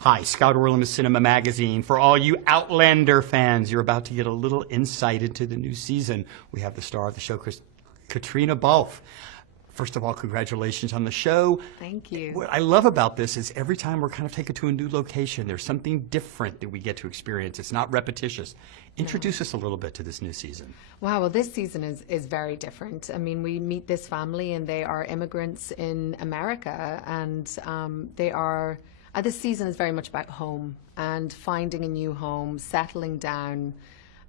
Hi, Scout Orland of Cinema Magazine. For all you Outlander fans, you're about to get a little insight into the new season. We have the star of the show, Caitriona Balfe. First of all, congratulations on the show. Thank you. What I love about this is every time we're kind of taken to a new location, there's something different that we get to experience. It's not repetitious. Introduce us a little bit to this new season. Wow, well, this season is very different. I mean, we meet this family and they are immigrants in America, and they are, this season is very much about home and finding a new home, settling down.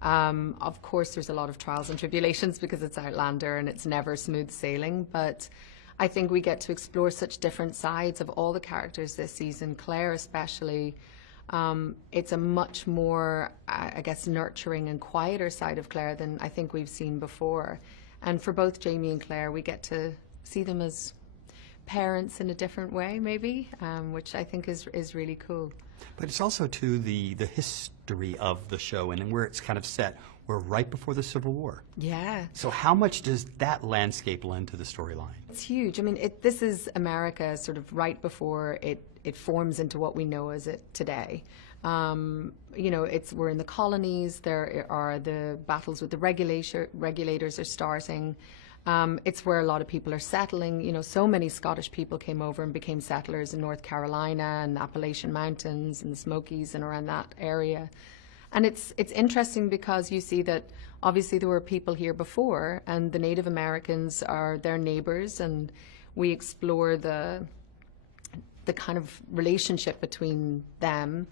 Of course, there's a lot of trials and tribulations because it's Outlander and it's never smooth sailing, but I think we get to explore such different sides of all the characters this season, Claire especially. It's a much more, I guess, nurturing and quieter side of Claire than I think we've seen before. And for both Jamie and Claire, we get to see them as parents in a different way, maybe, which I think is really cool. But it's also, too, the history of the show and where it's kind of set. We're right before the Civil War. Yeah. So how much does that landscape lend to the storyline? It's huge. I mean, this is America sort of right before it forms into what we know as it today. You know, we're in the colonies. There are the battles with the regulators are starting. It's where a lot of people are settling. You know, so many Scottish people came over and became settlers in North Carolina and the Appalachian Mountains and the Smokies and around that area. And it's interesting because you see that obviously there were people here before, and the Native Americans are their neighbors, and we explore the kind of relationship between them.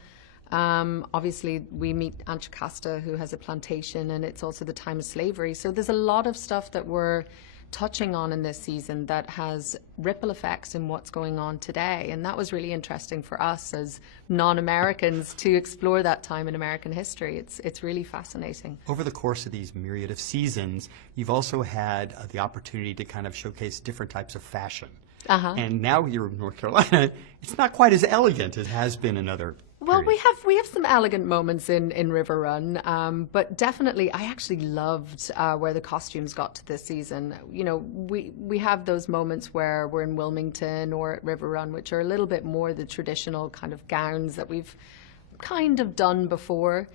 Obviously, we meet Anticosta, who has a plantation, and it's also the time of slavery. So there's a lot of stuff that we're touching on in this season that has ripple effects in what's going on today. And that was really interesting for us as non-Americans to explore that time in American history. It's really fascinating. Over the course of these myriad of seasons, you've also had the opportunity to kind of showcase different types of fashion. And now you're in North Carolina. It's not quite as elegant as it has been in other Well, periods. we have some elegant moments in River Run, but definitely I actually loved where the costumes got to this season. You know, we have those moments where we're in Wilmington or at River Run, which are a little bit more the traditional kind of gowns that we've kind of done before.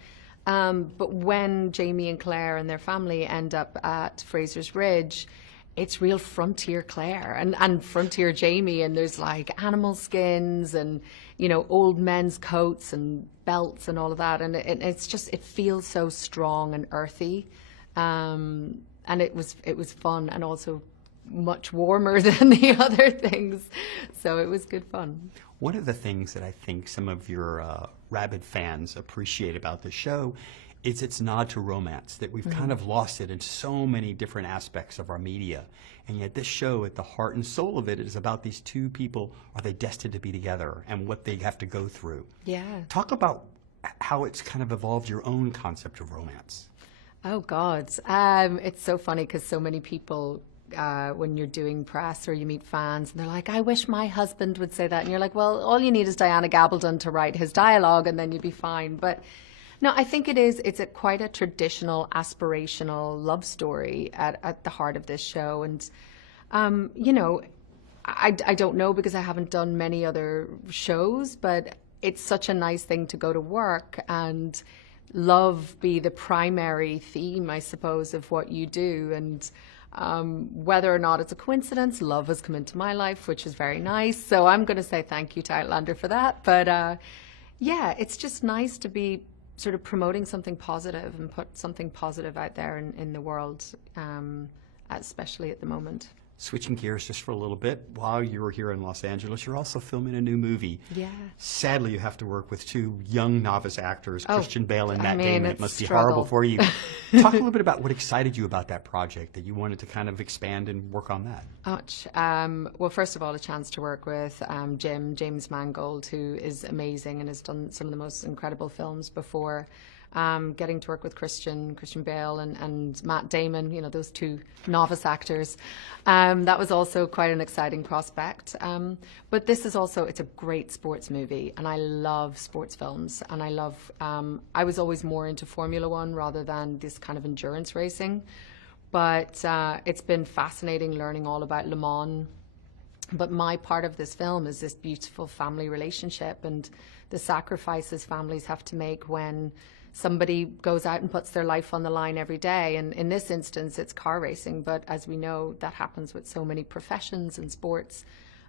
But when Jamie and Claire and their family end up at Fraser's Ridge, it's real frontier Claire and frontier Jamie, and there's like animal skins and, you know, old men's coats and belts and all of that, and it's just, it feels so strong and earthy, and it was fun and also much warmer than the other things, so it was good fun. One of the things that I think some of your rabid fans appreciate about the show is its nod to romance, that we've kind of lost it in so many different aspects of our media. And yet this show, at the heart and soul of it, is about these two people, are they destined to be together, and what they have to go through. Yeah. Talk about how it's kind of evolved your own concept of romance. Oh, God. It's so funny because so many people, when you're doing press or you meet fans, and they're like, I wish my husband would say that. And you're like, well, all you need is Diana Gabaldon to write his dialogue and then you'd be fine. But no, I think it's quite a traditional, aspirational love story at the heart of this show. And, you know, I don't know because I haven't done many other shows, but it's such a nice thing to go to work and love be the primary theme, I suppose, of what you do. And whether or not it's a coincidence, love has come into my life, which is very nice. So I'm going to say thank you to Outlander for that. But yeah, it's just nice to be sort of promoting something positive and put something positive out there in the world, especially at the moment. Switching gears just for a little bit, while you were here in Los Angeles, you're also filming a new movie. Yeah. Sadly, you have to work with two young novice actors, Christian Bale and Matt I mean, Damon. it's It must be struggle. horrible for you. Talk a little bit about what excited you about that project, that you wanted to kind of expand and work on that. Much. Well, first of all, a chance to work with James Mangold, who is amazing and has done some of the most incredible films before. Getting to work with Christian Bale and Matt Damon, you know, those two novice actors. That was also quite an exciting prospect. But this is also, it's a great sports movie, and I love sports films, and I was always more into Formula One rather than this kind of endurance racing. But it's been fascinating learning all about Le Mans. But my part of this film is this beautiful family relationship and the sacrifices families have to make when somebody goes out and puts their life on the line every day. And in this instance, it's car racing. But as we know, that happens with so many professions and sports.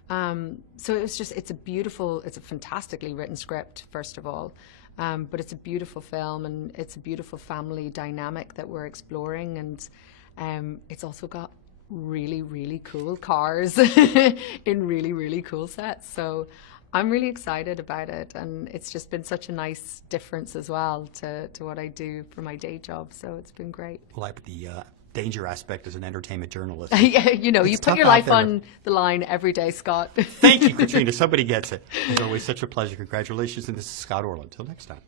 So it's a fantastically written script, first of all. But it's a beautiful film and it's a beautiful family dynamic that we're exploring. And it's also got really, really cool cars in really, really cool sets. So I'm really excited about it. And it's just been such a nice difference as well to what I do for my day job. So it's been great. Like the danger aspect as an entertainment journalist. Yeah, you know, you It's put tough your out life there. on the line every day, Scott. Thank you, Caitriona. Somebody gets it. It's always such a pleasure. Congratulations. And this is Scott Orland. Until next time.